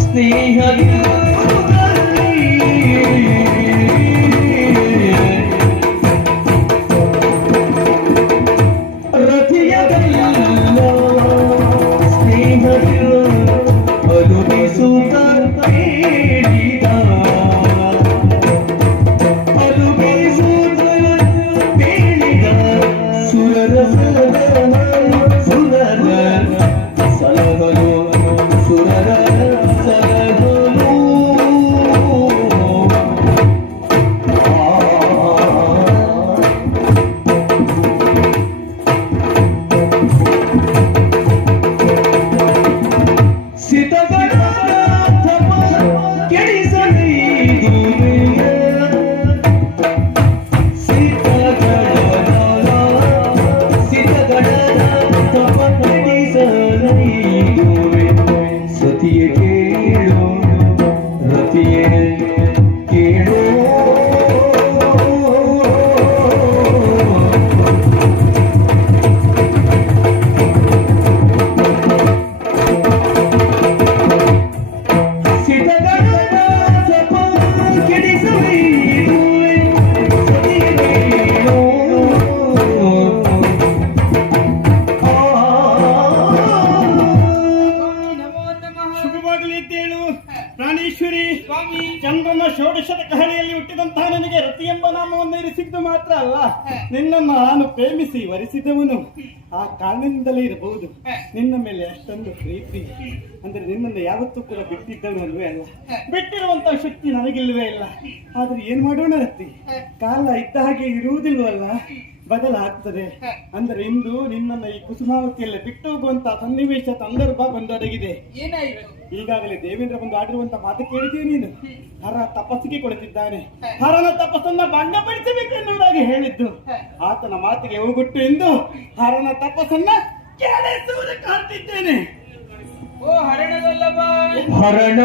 സ്നേഹ You. ಪ್ರಾಣೇಶ್ವರಿ ಸ್ವಾಮಿ ಚಂದ್ರನ ಷೋಡಶದ ಕಹಳೆಯಲ್ಲಿ ಹುಟ್ಟಿದಂತಹ ನಿನಗೆ ರತಿ ಎಂಬ ನಾಮವನ್ನು ಇರಿಸಿದ್ದು ಮಾತ್ರ ಅಲ್ಲ. ನಿನ್ನನ್ನು ನಾನು ಪ್ರೇಮಿಸಿ ವರಿಸಿದವನು. ಆ ಕಾರಣದಿಂದಲೇ ಇರಬಹುದು. ನಿನ್ನ ಮೇಲೆ ಅಷ್ಟೊಂದು ಪ್ರೀತಿ. ಅಂದ್ರೆ ನಿನ್ನನ್ನು ಯಾವತ್ತೂ ಕೂಡ ಬಿಟ್ಟಿದ್ದವನು ಅಲ್ವೇ ಅಲ್ಲ. ಬಿಟ್ಟಿರುವಂತಹ ಶಕ್ತಿ ನನಗಿಲ್ವೇ ಇಲ್ಲ ಆದ್ರೆ ಏನ್ ಮಾಡೋಣ ರತಿ? ಕಾಲ ಇದ್ದ ಹಾಗೆ ಇರುವುದಿಲ್ವಲ್ಲ? ಬದಲಾಗ್ತದೆ. ಅಂದ್ರೆ ಇಂದು ನಿನ್ನನ್ನು ಈ ಕುಸುಮಾವತಿಯಲ್ಲಿ ಬಿಟ್ಟು ಹೋಗುವಂತ ಸನ್ನಿವೇಶ ಸಂದರ್ಭ ಬಂದೊದಗಿದೆ ಏನಾಯ್ತು? ಈಗಾಗಲೇ ದೇವೇಂದ್ರ ಬಂದು ಆಡಿರುವಂತ ಮಾತು ಕೇಳಿದೆ ನೀನು? ಹರ ತಪಸ್ಸಿಗೆ ಕೊಡುತ್ತಿದ್ದಾನೆ. ಹರನ ತಪಸ್ಸನ್ನ ಭಂಗಪಡಿಸಬೇಕು ಎನ್ನುವುದಾಗಿ ಹೇಳಿದ್ದು. ಆತನ ಮಾತಿಗೆ ಹೋಗ್ಬಿಟ್ಟು ಎಂದು ಹರನ ತಪಸ್ಸನ್ನ ಕೆಡಿಸುವುದು ಕಾಣ್ತಿದ್ದೇನೆ ಓ ಹರಣದಲ್ಲವ ಹರಣ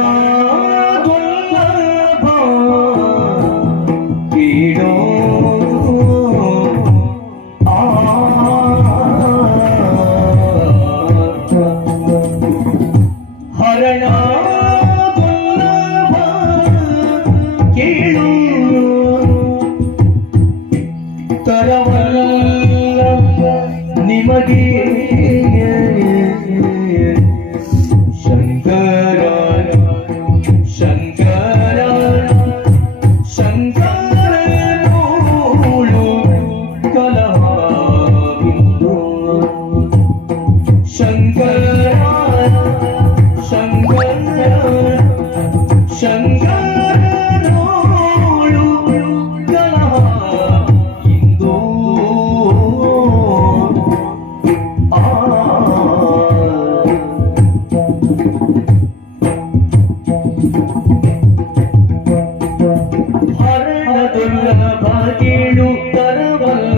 ನಿಮಗೆ ಬಾಗಿಲು ಪರವಲ್ಲ